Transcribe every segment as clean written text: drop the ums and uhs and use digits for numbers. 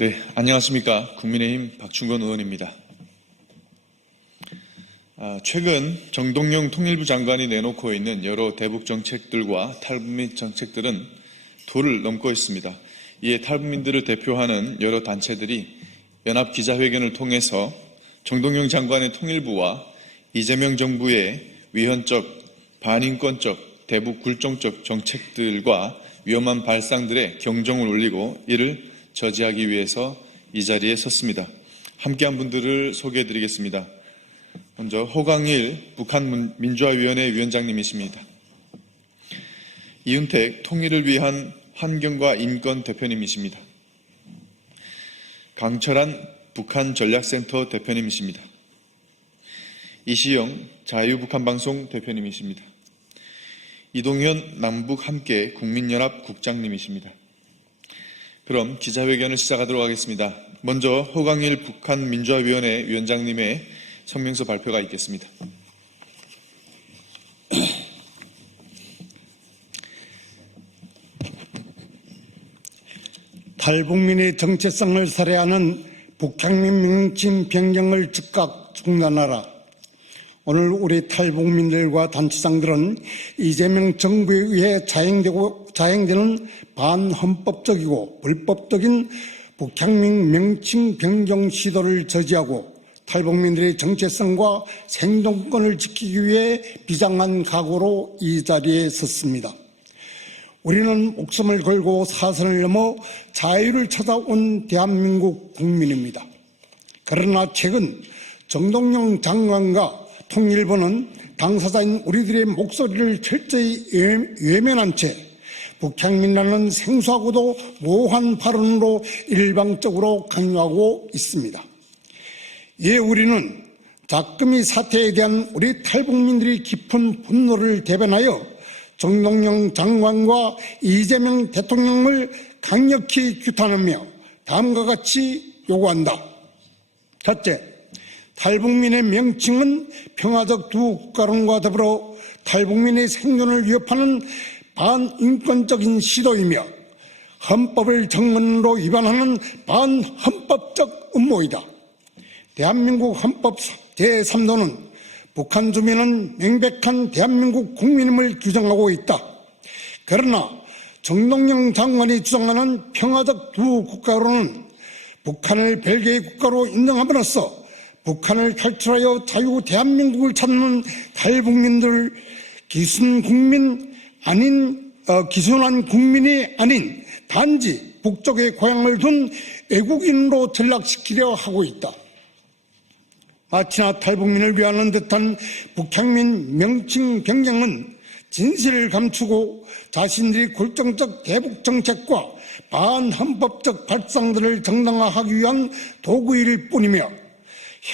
네, 안녕하십니까. 국민의힘 박충건 의원입니다. 최근 정동영 통일부 장관이 내놓고 있는 여러 대북 정책들과 탈북민 정책들은 도를 넘고 있습니다. 이에 탈북민들을 대표하는 여러 단체들이 연합 기자회견을 통해서 정동영 장관의 통일부와 이재명 정부의 위헌적, 반인권적, 대북 굴종적 정책들과 위험한 발상들에 경종을 울리고 이를 저지하기 위해서 이 자리에 섰습니다. 함께한 분들을 소개해드리겠습니다. 먼저 호강일 북한민주화위원회 위원장님이십니다. 이은택 통일을 위한 환경과 인권 대표님이십니다. 강철한 북한전략센터 대표님이십니다. 이시영 자유북한방송 대표님이십니다. 이동현 남북함께 국민연합 국장님이십니다. 그럼 기자회견을 시작하도록 하겠습니다. 먼저 호강일 북한민주화위원회 위원장님의 성명서 발표가 있겠습니다. 탈북민의 정체성을 살해하는 북향민 명칭 변경을 즉각 중단하라. 오늘 우리 탈북민들과 단체장들은 이재명 정부에 의해 자행되는 반헌법적이고 불법적인 북향민 명칭 변경 시도를 저지하고 탈북민들의 정체성과 생존권을 지키기 위해 비장한 각오로 이 자리에 섰습니다. 우리는 목숨을 걸고 사선을 넘어 자유를 찾아온 대한민국 국민입니다. 그러나 최근 정동영 장관과 통일부는 당사자인 우리들의 목소리를 철저히 외면한 채 북향민이라는 생소하고도 모호한 발언으로 일방적으로 강요하고 있습니다. 이에 우리는 작금이 사태에 대한 우리 탈북민들의 깊은 분노를 대변하여 정동영 장관과 이재명 대통령을 강력히 규탄하며 다음과 같이 요구한다. 첫째, 탈북민의 명칭은 평화적 두 국가론과 더불어 탈북민의 생존을 위협하는 반인권적인 시도이며 헌법을 정문으로 위반하는 반헌법적 음모이다. 대한민국 헌법 제3조는 북한 주민은 명백한 대한민국 국민임을 규정하고 있다. 그러나 정동영 장관이 주장하는 평화적 두 국가로는 북한을 별개의 국가로 인정함으로써 북한을 탈출하여 자유 대한민국을 찾는 탈북민들 기순한 국민이 아닌 단지 북쪽에 고향을 둔 외국인으로 전락시키려 하고 있다. 마치나 탈북민을 위하는 듯한 북향민 명칭 변경은 진실을 감추고 자신들이 굴종적 대북 정책과 반헌법적 발상들을 정당화하기 위한 도구일 뿐이며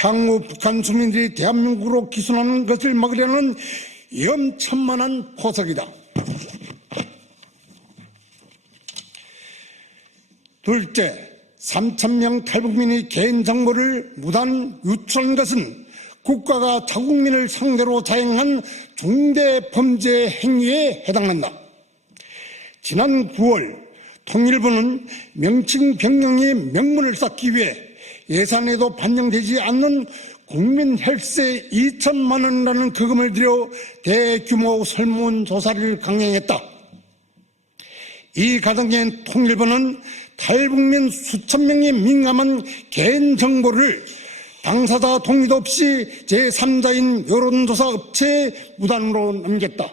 향후 북한 주민들이 대한민국으로 기순하는 것을 막으려는 위험천만한 포석이다. 둘째, 3,000명 탈북민의 개인정보를 무단 유출한 것은 국가가 자국민을 상대로 자행한 중대범죄 행위에 해당한다. 지난 9월 통일부는 명칭 변경의 명분을 쌓기 위해 예산에도 반영되지 않는 국민 혈세 2천만 원이라는 거금을 들여 대규모 설문조사를 강행했다. 이 과정에 통일부는 탈북민 수천 명의 민감한 개인정보를 당사자 동의도 없이 제3자인 여론조사 업체에 무단으로 넘겼다.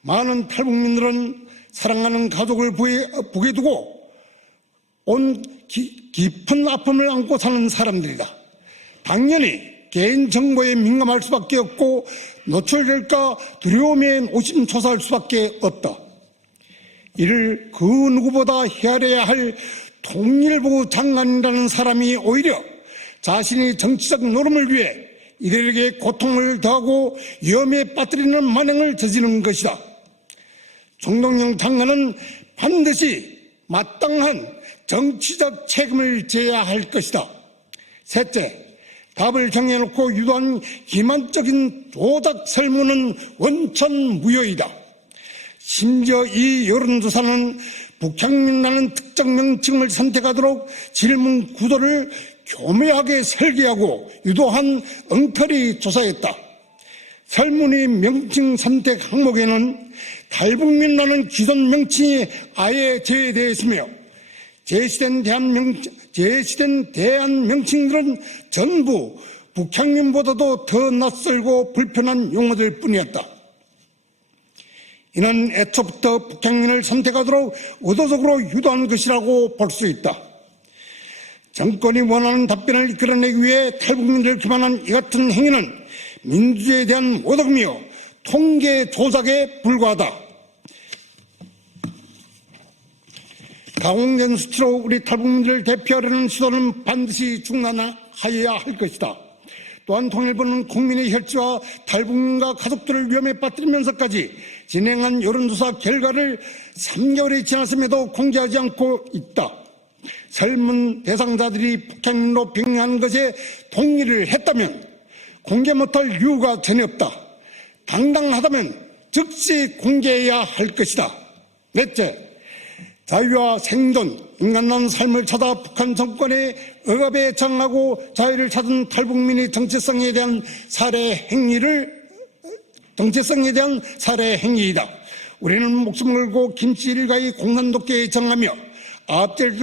많은 탈북민들은 사랑하는 가족을 북에 두고 온 깊은 아픔을 안고 사는 사람들이다. 당연히 개인정보에 민감할 수밖에 없고 노출될까 두려움에 노심초사할 수밖에 없다. 이를 그 누구보다 헤아려야 할 통일부 장관이라는 사람이 오히려 자신의 정치적 노름을 위해 이들에게 고통을 더하고 위험에 빠뜨리는 만행을 저지른 것이다. 정동영 장관은 반드시 마땅한 정치적 책임을 져야 할 것이다. 셋째, 답을 정해놓고 유도한 기만적인 조작 설문은 원천무효이다. 심지어 이 여론조사는 북향민이라는 특정 명칭을 선택하도록 질문 구도를 교묘하게 설계하고 유도한 엉터리 조사였다. 설문의 명칭 선택 항목에는 탈북민이라는 기존 명칭이 아예 제외되어 있으며 제시된 대한 명칭들은 전부 북향민보다도 더 낯설고 불편한 용어들 뿐이었다. 이는 애초부터 북향민을 선택하도록 의도적으로 유도한 것이라고 볼 수 있다. 정권이 원하는 답변을 이끌어내기 위해 탈북민들을 기만한 이 같은 행위는 민주주의에 대한 모독이며 통계 조작에 불과하다. 가공된 수치로 우리 탈북민들을 대표하려는 시도는 반드시 중단하여야 할 것이다. 또한 통일부는 국민의 혈지와 탈북민과 가족들을 위험에 빠뜨리면서까지 진행한 여론조사 결과를 3개월이 지났음에도 공개하지 않고 있다. 설문 대상자들이 북한민으로 병행하는 것에 동의를 했다면 공개 못할 이유가 전혀 없다. 당당하다면 즉시 공개해야 할 것이다. 넷째, 자유와 생존, 인간다운 삶을 찾아 북한 정권의 억압에 저항하고 자유를 찾은 탈북민의 정체성에 대한 살해 행위이다. 우리는 목숨을 걸고 김씨 일가의 공산독재에 저항하며 앞뒤를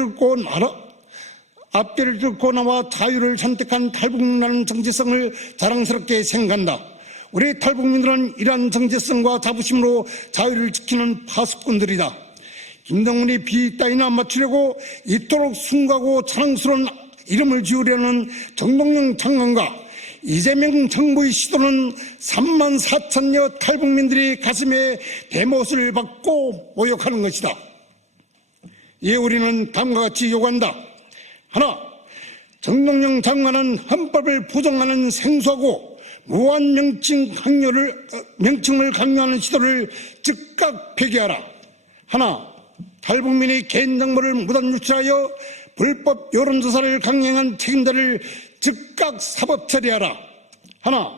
뚫고 나와 자유를 선택한 탈북민이라는 정체성을 자랑스럽게 생각한다. 우리 탈북민들은 이러한 정체성과 자부심으로 자유를 지키는 파수꾼들이다. 김정은이 비 따위나 맞추려고 이토록 숭고하고 자랑스러운 이름을 지으려는 정동영 장관과 이재명 정부의 시도는 3만 4천여 탈북민들이 가슴에 대못을 받고 모욕하는 것이다. 이에 우리는 다음과 같이 요구한다. 하나, 정동영 장관은 헌법을 부정하는 생소하고 무한 명칭을 강요하는 시도를 즉각 폐기하라. 하나, 탈북민의 개인정보를 무단 유출하여 불법 여론조사를 강행한 책임자를 즉각 사법 처리하라. 하나,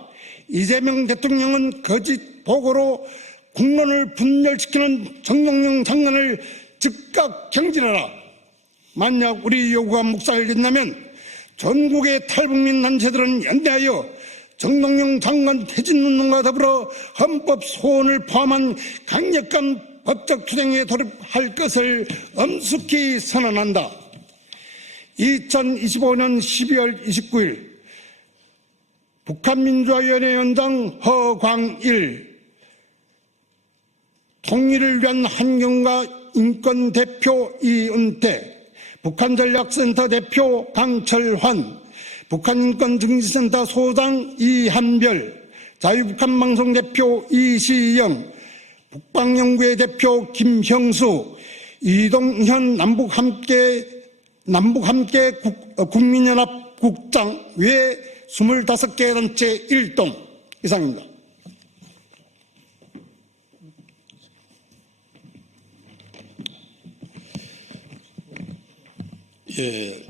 이재명 대통령은 거짓 보고로 국론을 분열시키는 정동영 장관을 즉각 경질하라. 만약 우리 요구가 묵살된다면 전국의 탈북민 단체들은 연대하여 정동영 장관 퇴진운동과 더불어 헌법 소원을 포함한 강력한 법적 투쟁에 돌입할 것을 엄숙히 선언한다. 2025년 12월 29일 북한민주화위원회 위원장 허광일, 통일을 위한 환경과 인권 대표 이은태, 북한전략센터 대표 강철환, 북한인권증진센터 소장 이한별, 자유북한방송 대표 이시영, 북방연구회 대표 김형수, 이동현 남북함께 국민연합 국장 외 25개 단체 일동 이상입니다. 예,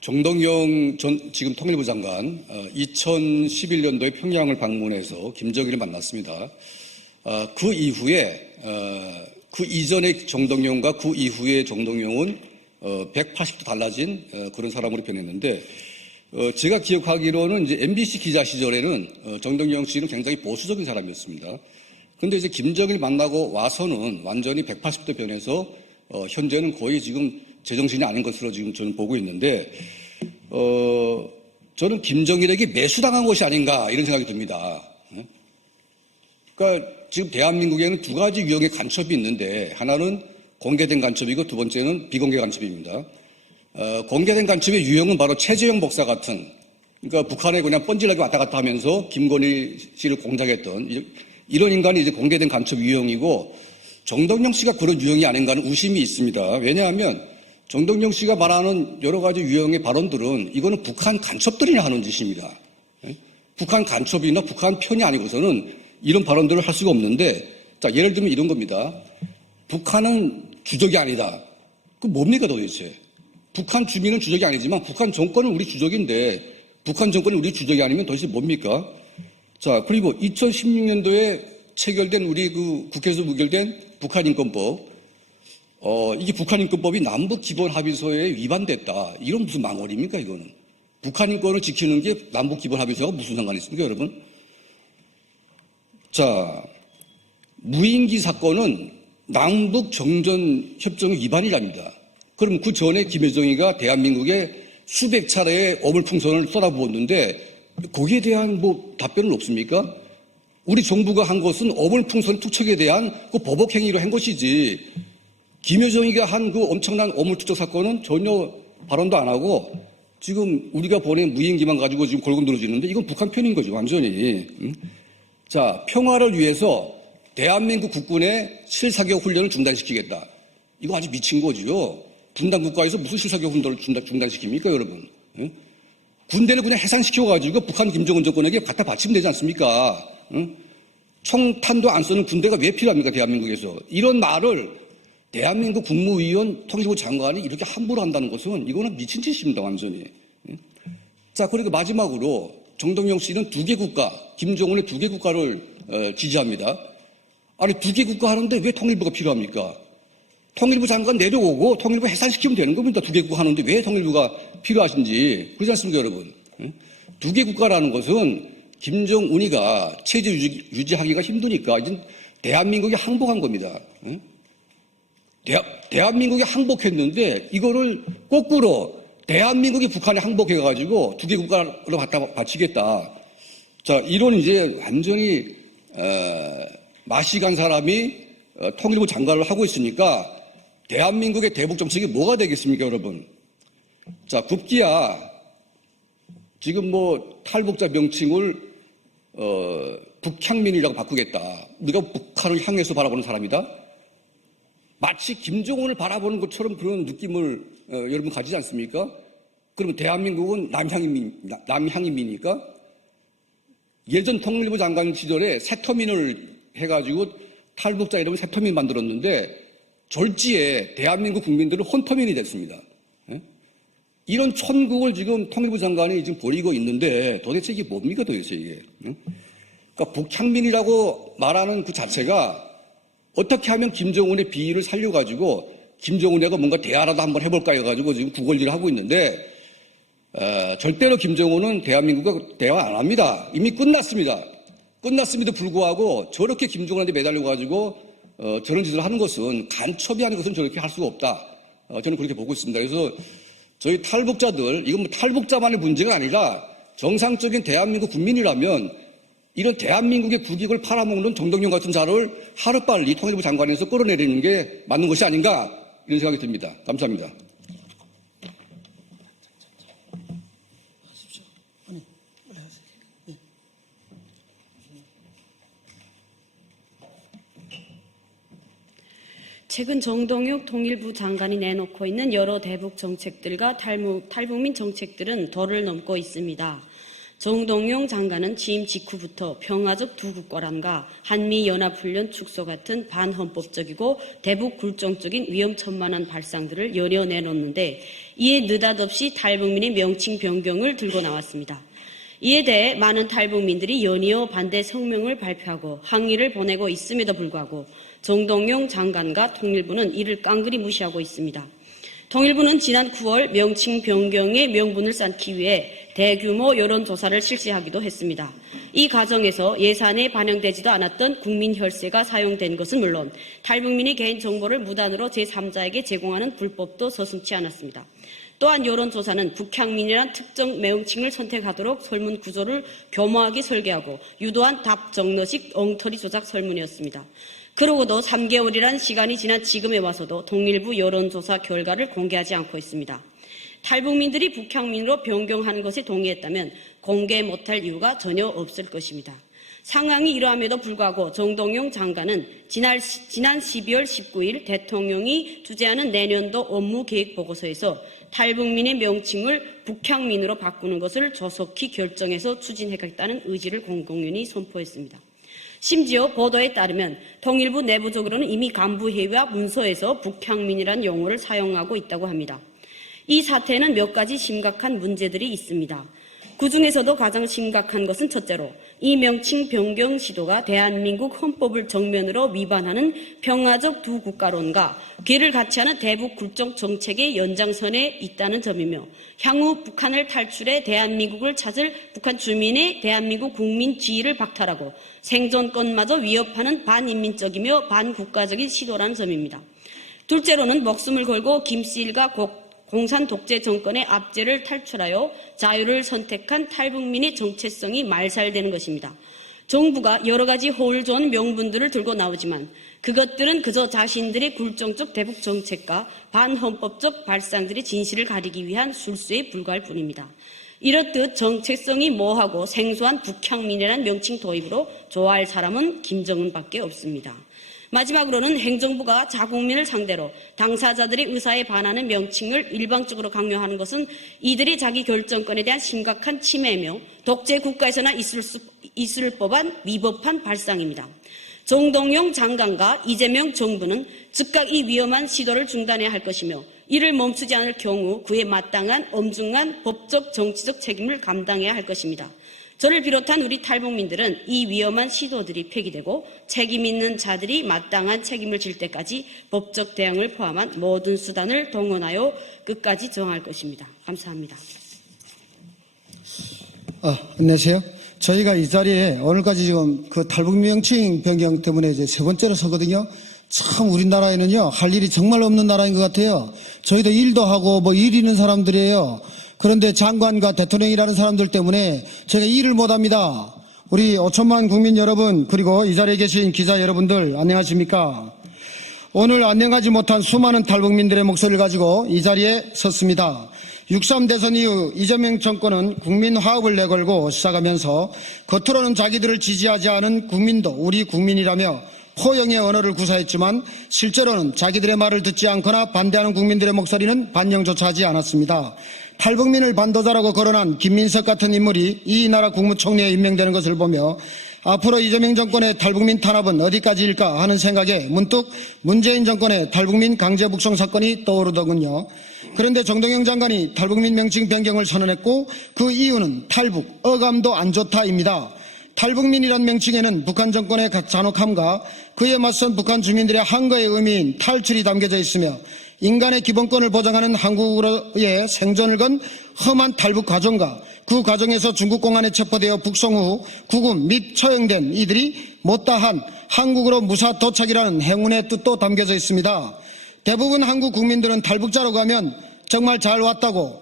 정동영 전 지금 통일부 장관 2011년도에 평양을 방문해서 김정일을 만났습니다. 그 이후에 그 이전의 정동영과 그 이후의 정동영은 180도 달라진 그런 사람으로 변했는데 제가 기억하기로는 이제 MBC 기자 시절에는 정동영 씨는 굉장히 보수적인 사람이었습니다. 그런데 이제 김정일 만나고 와서는 완전히 180도 변해서 현재는 거의 지금 제정신이 아닌 것으로 지금 저는 보고 있는데 저는 김정일에게 매수당한 것이 아닌가 이런 생각이 듭니다. 그러니까 지금 대한민국에는 두 가지 유형의 간첩이 있는데 하나는 공개된 간첩이고 두 번째는 비공개 간첩입니다. 공개된 간첩의 유형은 바로 최재형 목사 같은, 그러니까 북한에 그냥 뻔질나게 왔다 갔다 하면서 김건희 씨를 공작했던 이런 인간이 이제 공개된 간첩 유형이고, 정동영 씨가 그런 유형이 아닌가 하는 의심이 있습니다. 왜냐하면 정동영 씨가 말하는 여러 가지 유형의 발언들은 이거는 북한 간첩들이나 하는 짓입니다. 북한 간첩이나 북한 편이 아니고서는 이런 발언들을 할 수가 없는데, 자, 예를 들면 이런 겁니다. 북한은 주적이 아니다. 그 뭡니까 도대체? 북한 주민은 주적이 아니지만 북한 정권은 우리 주적인데 북한 정권이 우리 주적이 아니면 도대체 뭡니까? 자, 그리고 2016년도에 체결된 우리 그 국회에서 의결된 북한인권법, 이게 북한인권법이 남북기본합의서에 위반됐다. 이런 무슨 망언입니까, 이거는? 북한인권을 지키는 게 남북기본합의서가 무슨 상관이 있습니까, 여러분? 자, 무인기 사건은 남북정전협정 위반이랍니다. 그럼 그 전에 김여정이가 대한민국에 수백 차례의 어물풍선을 쏟아부었는데 거기에 대한 뭐 답변은 없습니까? 우리 정부가 한 것은 어물풍선 투척에 대한 그 보복행위로 한 것이지 김여정이가 한 그 엄청난 어물투척 사건은 전혀 발언도 안 하고 지금 우리가 보낸 무인기만 가지고 지금 골곤들어지는데 이건 북한 편인 거죠, 완전히. 자, 평화를 위해서 대한민국 국군의 실사격 훈련을 중단시키겠다. 이거 아주 미친 거지요. 분단 국가에서 무슨 실사격 훈련을 중단시킵니까, 여러분? 응? 군대를 그냥 해산시켜가지고 북한 김정은 정권에게 갖다 바치면 되지 않습니까? 응? 총탄도 안 쏘는 군대가 왜 필요합니까, 대한민국에서? 이런 말을 대한민국 국무위원 통일부 장관이 이렇게 함부로 한다는 것은 이거는 미친 짓입니다, 완전히. 응? 자, 그리고 마지막으로 정동영 씨는 2개 국가, 김정은의 2개 국가를 지지합니다. 아니, 2개 국가 하는데 왜 통일부가 필요합니까? 통일부 장관 내려오고 통일부 해산시키면 되는 겁니다. 2개 국가 하는데 왜 통일부가 필요하신지. 그렇지 않습니까, 여러분? 2개 국가라는 것은 김정은이가 체제 유지하기가 힘드니까 이제 대한민국이 항복한 겁니다. 대한민국이 항복했는데 이거를 거꾸로 대한민국이 북한에 항복해가지고 2개 국가로 갖다 바치겠다. 자, 이런 이제 완전히 맛이 간 사람이 통일부 장관을 하고 있으니까 대한민국의 대북 정책이 뭐가 되겠습니까, 여러분? 자, 급기야 지금 뭐 탈북자 명칭을 북향민이라고 바꾸겠다. 우리가 북한을 향해서 바라보는 사람이다. 마치 김정은을 바라보는 것처럼 그런 느낌을 여러분 가지지 않습니까? 그러면 대한민국은 남향인민이니까 예전 통일부 장관 시절에 새터민을 해가지고 탈북자 이름을 새터민 만들었는데 졸지에 대한민국 국민들은 혼터민이 됐습니다. 이런 천국을 지금 통일부 장관이 지금 벌이고 있는데 도대체 이게 뭡니까 도대체 이게. 그러니까 북향민이라고 말하는 그 자체가 어떻게 하면 김정은의 비위를 살려가지고 김정은하고 뭔가 대화라도 한번 해볼까 해가지고 지금 구걸질을 하고 있는데 절대로 김정은은 대한민국과 대화 안 합니다. 이미 끝났습니다. 끝났음에도 불구하고 저렇게 김정은한테 매달려가지고 저런 짓을 하는 것은 간첩이 아닌 것은 저렇게 할 수가 없다. 저는 그렇게 보고 있습니다. 그래서 저희 탈북자들, 이건 뭐 탈북자만의 문제가 아니라 정상적인 대한민국 국민이라면 이런 대한민국의 국익을 팔아먹는 정동영 같은 자를 하루빨리 통일부 장관에서 끌어내리는 게 맞는 것이 아닌가 이런 생각이 듭니다. 감사합니다. 최근 정동영 통일부 장관이 내놓고 있는 여러 대북 정책들과 탈북민 정책들은 도를 넘고 있습니다. 정동영 장관은 취임 직후부터 평화적 두 국가란과 한미연합훈련 축소 같은 반헌법적이고 대북 굴종적인 위험천만한 발상들을 연이어 내놓는데 이에 느닷없이 탈북민의 명칭 변경을 들고 나왔습니다. 이에 대해 많은 탈북민들이 연이어 반대 성명을 발표하고 항의를 보내고 있음에도 불구하고 정동영 장관과 통일부는 이를 깡그리 무시하고 있습니다. 통일부는 지난 9월 명칭 변경의 명분을 쌓기 위해 대규모 여론조사를 실시하기도 했습니다. 이 과정에서 예산에 반영되지도 않았던 국민혈세가 사용된 것은 물론 탈북민의 개인정보를 무단으로 제3자에게 제공하는 불법도 서슴지 않았습니다. 또한 여론조사는 북향민이란 특정 명칭을 선택하도록 설문 구조를 교모하게 설계하고 유도한 답 적너식 엉터리 조작 설문이었습니다. 그러고도 3개월이란 시간이 지난 지금에 와서도 통일부 여론조사 결과를 공개하지 않고 있습니다. 탈북민들이 북향민으로 변경하는 것에 동의했다면 공개 못할 이유가 전혀 없을 것입니다. 상황이 이러함에도 불구하고 정동영 장관은 지난 12월 19일 대통령이 주재하는 내년도 업무계획보고서에서 탈북민의 명칭을 북향민으로 바꾸는 것을 조속히 결정해서 추진하겠다는 의지를 공공연히 선포했습니다. 심지어 보도에 따르면 통일부 내부적으로는 이미 간부회의와 문서에서 북향민이라는 용어를 사용하고 있다고 합니다. 이 사태에는 몇 가지 심각한 문제들이 있습니다. 그중에서도 가장 심각한 것은 첫째로 이 명칭 변경 시도가 대한민국 헌법을 정면으로 위반하는 평화적 두 국가론과 괴를 같이 하는 대북 굴종 정책의 연장선에 있다는 점이며 향후 북한을 탈출해 대한민국을 찾을 북한 주민의 대한민국 국민 지위를 박탈하고 생존권마저 위협하는 반인민적이며 반국가적인 시도라는 점입니다. 둘째로는 목숨을 걸고 김씨 일가 공산 독재 정권의 압제를 탈출하여 자유를 선택한 탈북민의 정체성이 말살되는 것입니다. 정부가 여러 가지 허울 좋은 명분들을 들고 나오지만 그것들은 그저 자신들의 굴종적 대북 정책과 반헌법적 발상들의 진실을 가리기 위한 술수에 불과할 뿐입니다. 이렇듯 정체성이 모호하고 생소한 북향민이라는 명칭 도입으로 좋아할 사람은 김정은밖에 없습니다. 마지막으로는 행정부가 자국민을 상대로 당사자들의 의사에 반하는 명칭을 일방적으로 강요하는 것은 이들의 자기 결정권에 대한 심각한 침해이며 독재 국가에서나 있을 법한 위법한 발상입니다. 정동영 장관과 이재명 정부는 즉각 이 위험한 시도를 중단해야 할 것이며 이를 멈추지 않을 경우 그에 마땅한 엄중한 법적 정치적 책임을 감당해야 할 것입니다. 저를 비롯한 우리 탈북민들은 이 위험한 시도들이 폐기되고 책임 있는 자들이 마땅한 책임을 질 때까지 법적 대응을 포함한 모든 수단을 동원하여 끝까지 저항할 것입니다. 감사합니다. 안녕하세요. 저희가 이 자리에 오늘까지 지금 그 탈북 명칭 변경 때문에 이제 세 번째로 서거든요. 참 우리나라에는요 할 일이 정말 없는 나라인 것 같아요. 저희도 일도 하고 뭐 일 있는 사람들이에요. 그런데 장관과 대통령이라는 사람들 때문에 저희가 일을 못합니다. 우리 5천만 국민 여러분 그리고 이 자리에 계신 기자 여러분들 안녕하십니까? 오늘 안녕하지 못한 수많은 탈북민들의 목소리를 가지고 이 자리에 섰습니다. 6.3 대선 이후 이재명 정권은 국민 화합을 내걸고 시작하면서 겉으로는 자기들을 지지하지 않은 국민도 우리 국민이라며 포용의 언어를 구사했지만 실제로는 자기들의 말을 듣지 않거나 반대하는 국민들의 목소리는 반영조차 하지 않았습니다. 탈북민을 반도자라고 거론한 김민석 같은 인물이 이 나라 국무총리에 임명되는 것을 보며 앞으로 이재명 정권의 탈북민 탄압은 어디까지일까 하는 생각에 문득 문재인 정권의 탈북민 강제 북송 사건이 떠오르더군요. 그런데 정동영 장관이 탈북민 명칭 변경을 선언했고 그 이유는 탈북, 어감도 안 좋다입니다. 탈북민이란 명칭에는 북한 정권의 잔혹함과 그에 맞선 북한 주민들의 항거의 의미인 탈출이 담겨져 있으며 인간의 기본권을 보장하는 한국으로의 생존을 건 험한 탈북 과정과 그 과정에서 중국 공안에 체포되어 북송 후 구금 및 처형된 이들이 못다한 한국으로 무사 도착이라는 행운의 뜻도 담겨져 있습니다. 대부분 한국 국민들은 탈북자라고 하면 정말 잘 왔다고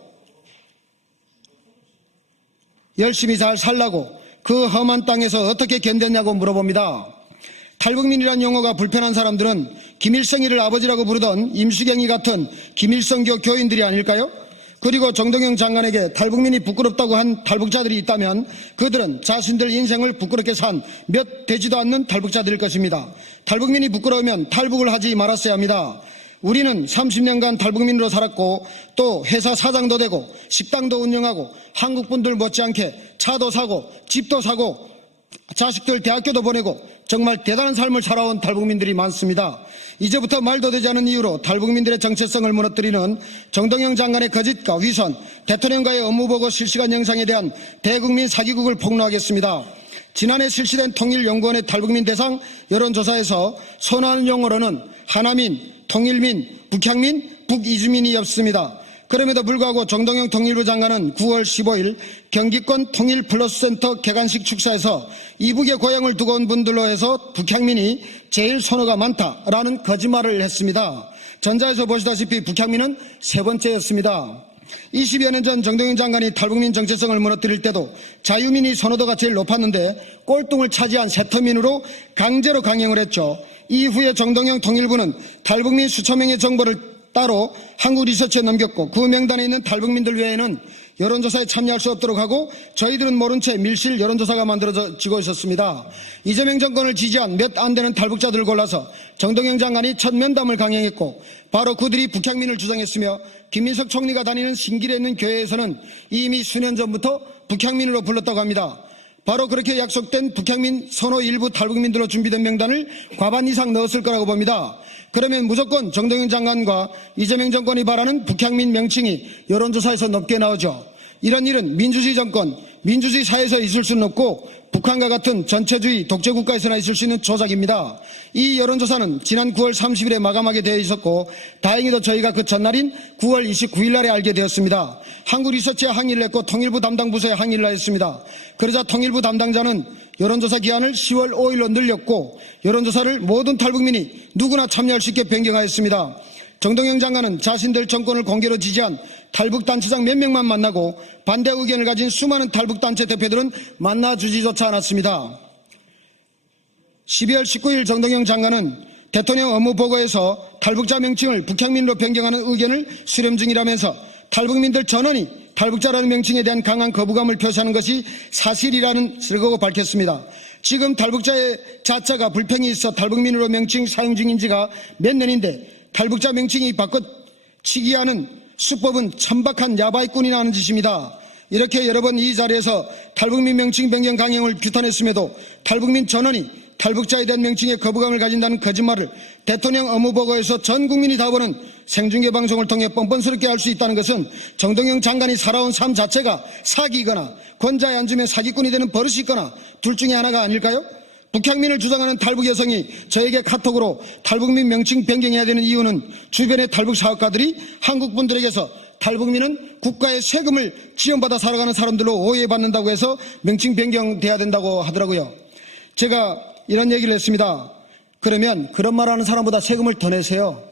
열심히 잘 살라고 그 험한 땅에서 어떻게 견뎠냐고 물어봅니다. 탈북민이란 용어가 불편한 사람들은 김일성이를 아버지라고 부르던 임수경이 같은 김일성교 교인들이 아닐까요? 그리고 정동영 장관에게 탈북민이 부끄럽다고 한 탈북자들이 있다면 그들은 자신들 인생을 부끄럽게 산 몇 되지도 않는 탈북자들일 것입니다. 탈북민이 부끄러우면 탈북을 하지 말았어야 합니다. 우리는 30년간 탈북민으로 살았고 또 회사 사장도 되고 식당도 운영하고 한국분들 못지않게 차도 사고 집도 사고 자식들 대학교도 보내고 정말 대단한 삶을 살아온 탈북민들이 많습니다. 이제부터 말도 되지 않은 이유로 탈북민들의 정체성을 무너뜨리는 정동영 장관의 거짓과 위선, 대통령과의 업무보고 실시간 영상에 대한 대국민 사기극을 폭로하겠습니다. 지난해 실시된 통일연구원의 탈북민 대상 여론조사에서 선호하는 용어로는 하나민, 통일민, 북향민, 북이주민이었습니다. 그럼에도 불구하고 정동영 통일부 장관은 9월 15일 경기권 통일플러스센터 개관식 축사에서 이북에 고향을 두고 온 분들로 해서 북향민이 제일 선호가 많다라는 거짓말을 했습니다. 전자에서 보시다시피 북향민은 세 번째였습니다. 20여 년 전 정동영 장관이 탈북민 정체성을 무너뜨릴 때도 자유민이 선호도가 제일 높았는데 꼴등을 차지한 세터민으로 강제로 강행을 했죠. 이후에 정동영 통일부는 탈북민 수천 명의 정보를 따로 한국 리서치에 넘겼고 그 명단에 있는 탈북민들 외에는 여론조사에 참여할 수 없도록 하고 저희들은 모른 채 밀실 여론조사가 만들어지고 있었습니다. 이재명 정권을 지지한 몇 안 되는 탈북자들을 골라서 정동영 장관이 첫 면담을 강행했고 바로 그들이 북향민을 주장했으며 김민석 총리가 다니는 신길에 있는 교회에서는 이미 수년 전부터 북향민으로 불렀다고 합니다. 바로 그렇게 약속된 북향민 선호 일부 탈북민들로 준비된 명단을 과반 이상 넣었을 거라고 봅니다. 그러면 무조건 정동영 장관과 이재명 정권이 바라는 북향민 명칭이 여론조사에서 높게 나오죠. 이런 일은 민주주의 정권, 민주주의 사회에서 있을 수는 없고 북한과 같은 전체주의 독재국가에서나 있을 수 있는 조작입니다. 이 여론조사는 지난 9월 30일에 마감하게 되어 있었고 다행히도 저희가 그 전날인 9월 29일 날에 알게 되었습니다. 한국리서치에 항의를 했고 통일부 담당 부서에 항의를 하였습니다. 그러자 통일부 담당자는 여론조사 기한을 10월 5일로 늘렸고 여론조사를 모든 탈북민이 누구나 참여할 수 있게 변경하였습니다. 정동영 장관은 자신들 정권을 공개로 지지한 탈북단체장 몇 명만 만나고 반대 의견을 가진 수많은 탈북단체 대표들은 만나주지조차 않았습니다. 12월 19일 정동영 장관은 대통령 업무보고에서 탈북자 명칭을 북향민으로 변경하는 의견을 수렴 중이라면서 탈북민들 전원이 탈북자라는 명칭에 대한 강한 거부감을 표시하는 것이 사실이라는 것을 밝혔습니다. 지금 탈북자의 자자가 불평이 있어 탈북민으로 명칭 사용 중인 지가 몇 년인데 탈북자 명칭이 바꿔치기 하는 수법은 천박한 야바이꾼이나 하는 짓입니다. 이렇게 여러 번 이 자리에서 탈북민 명칭 변경 강행을 규탄했음에도 탈북민 전원이 탈북자에 대한 명칭에 거부감을 가진다는 거짓말을 대통령 업무보고에서 전 국민이 다 보는 생중계 방송을 통해 뻔뻔스럽게 할 수 있다는 것은 정동영 장관이 살아온 삶 자체가 사기이거나 권좌에 앉으면 사기꾼이 되는 버릇이 있거나 둘 중에 하나가 아닐까요? 북향민을 주장하는 탈북 여성이 저에게 카톡으로 탈북민 명칭 변경해야 되는 이유는 주변의 탈북 사업가들이 한국 분들에게서 탈북민은 국가의 세금을 지원받아 살아가는 사람들로 오해받는다고 해서 명칭 변경돼야 된다고 하더라고요. 제가 이런 얘기를 했습니다. 그러면 그런 말하는 사람보다 세금을 더 내세요.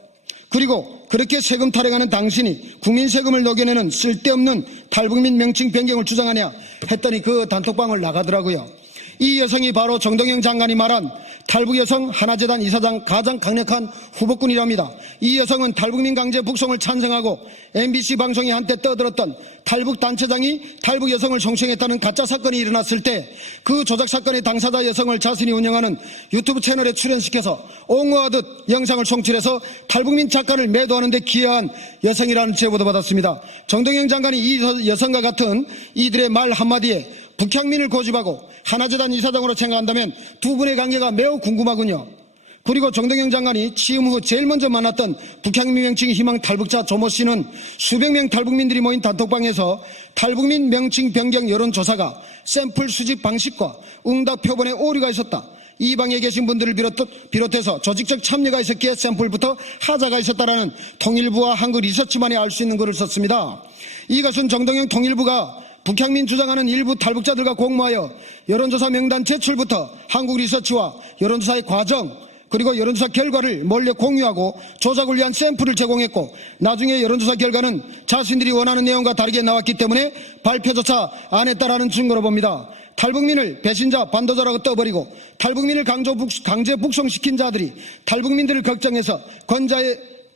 그리고 그렇게 세금 타령하는 당신이 국민 세금을 녹여내는 쓸데없는 탈북민 명칭 변경을 주장하냐 했더니 그 단톡방을 나가더라고요. 이 여성이 바로 정동영 장관이 말한 탈북여성 하나재단 이사장 가장 강력한 후보꾼이랍니다. 이 여성은 탈북민 강제 북송을 찬성하고 MBC 방송이 한때 떠들었던 탈북단체장이 탈북여성을 성추행했다는 가짜 사건이 일어났을 때 그 조작 사건의 당사자 여성을 자신이 운영하는 유튜브 채널에 출연시켜서 옹호하듯 영상을 송출해서 탈북민 작가를 매도하는 데 기여한 여성이라는 제보도 받았습니다. 정동영 장관이 이 여성과 같은 이들의 말 한마디에 북향민을 고집하고 하나재단 이사장으로 생각한다면 두 분의 관계가 매우 궁금하군요. 그리고 정동영 장관이 취임 후 제일 먼저 만났던 북향민 명칭 희망 탈북자 조모 씨는 수백 명 탈북민들이 모인 단톡방에서 탈북민 명칭 변경 여론조사가 샘플 수집 방식과 응답 표본에 오류가 있었다. 이 방에 계신 분들을 비롯해서 조직적 참여가 있었기에 샘플부터 하자가 있었다라는 통일부와 한국리서치만이 알 수 있는 글을 썼습니다. 이것은 정동영 통일부가 북향민 주장하는 일부 탈북자들과 공모하여 여론조사 명단 제출부터 한국리서치와 여론조사의 과정 그리고 여론조사 결과를 몰래 공유하고 조작을 위한 샘플을 제공했고 나중에 여론조사 결과는 자신들이 원하는 내용과 다르게 나왔기 때문에 발표조차 안 했다라는 증거로 봅니다. 탈북민을 배신자 반도자라고 떠버리고 탈북민을 강제 북송시킨 자들이 탈북민들을 걱정해서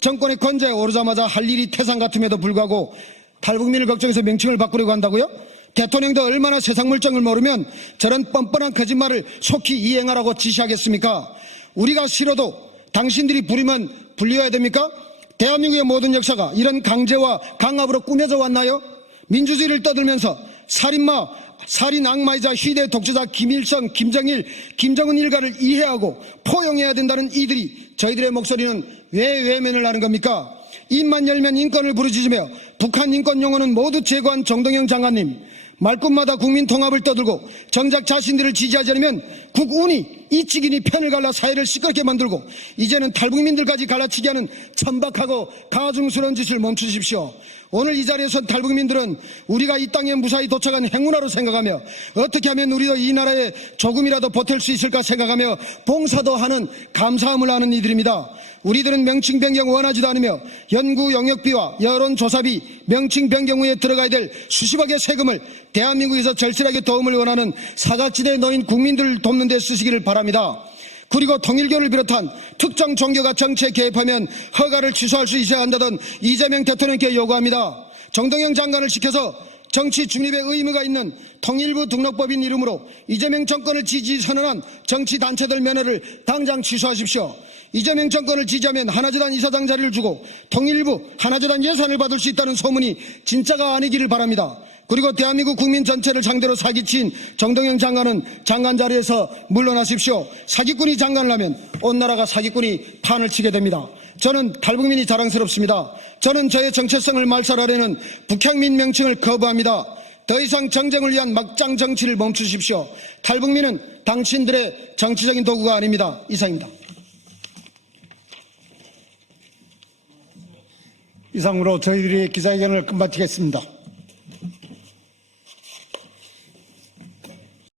정권의 권좌에 오르자마자 할 일이 태산 같음에도 불구하고 탈북민을 걱정해서 명칭을 바꾸려고 한다고요? 대통령도 얼마나 세상 물정을 모르면 저런 뻔뻔한 거짓말을 속히 이행하라고 지시하겠습니까? 우리가 싫어도 당신들이 부리면 불려야 됩니까? 대한민국의 모든 역사가 이런 강제와 강압으로 꾸며져 왔나요? 민주주의를 떠들면서 살인마, 살인 악마이자 희대 독재자 김일성, 김정일, 김정은 일가를 이해하고 포용해야 된다는 이들이 저희들의 목소리는 왜 외면을 하는 겁니까? 입만 열면 인권을 부르짖으며 북한 인권 용어는 모두 제거한 정동영 장관님, 말끝마다 국민 통합을 떠들고 정작 자신들을 지지하지 않으면 국운이 이치기니 편을 갈라 사회를 시끄럽게 만들고 이제는 탈북민들까지 갈라치게 하는 천박하고 가증스러운 짓을 멈추십시오. 오늘 이 자리에서 탈북민들은 우리가 이 땅에 무사히 도착한 행운아로 생각하며 어떻게 하면 우리도 이 나라에 조금이라도 보탤 수 있을까 생각하며 봉사도 하는 감사함을 하는 이들입니다. 우리들은 명칭 변경 원하지도 않으며 연구 용역비와 여론조사비, 명칭 변경 후에 들어가야 될 수십억의 세금을 대한민국에서 절실하게 도움을 원하는 사각지대에 놓인 국민들을 돕는 데 쓰시기를 바랍니다. 그리고 통일교를 비롯한 특정 종교가 정치에 개입하면 허가를 취소할 수 있어야 한다던 이재명 대통령께 요구합니다. 정동영 장관을 시켜서 정치 중립의 의무가 있는 통일부 등록법인 이름으로 이재명 정권을 지지 선언한 정치단체들 면허를 당장 취소하십시오. 이재명 정권을 지지하면 하나재단 이사장 자리를 주고 통일부 하나재단 예산을 받을 수 있다는 소문이 진짜가 아니기를 바랍니다. 그리고 대한민국 국민 전체를 상대로 사기친 정동영 장관은 장관 자리에서 물러나십시오. 사기꾼이 장관을 하면 온 나라가 사기꾼이 판을 치게 됩니다. 저는 탈북민이 자랑스럽습니다. 저는 저의 정체성을 말살하려는 북향민 명칭을 거부합니다. 더 이상 정쟁을 위한 막장 정치를 멈추십시오. 탈북민은 당신들의 정치적인 도구가 아닙니다. 이상입니다. 이상으로 저희들의 기자회견을 끝마치겠습니다.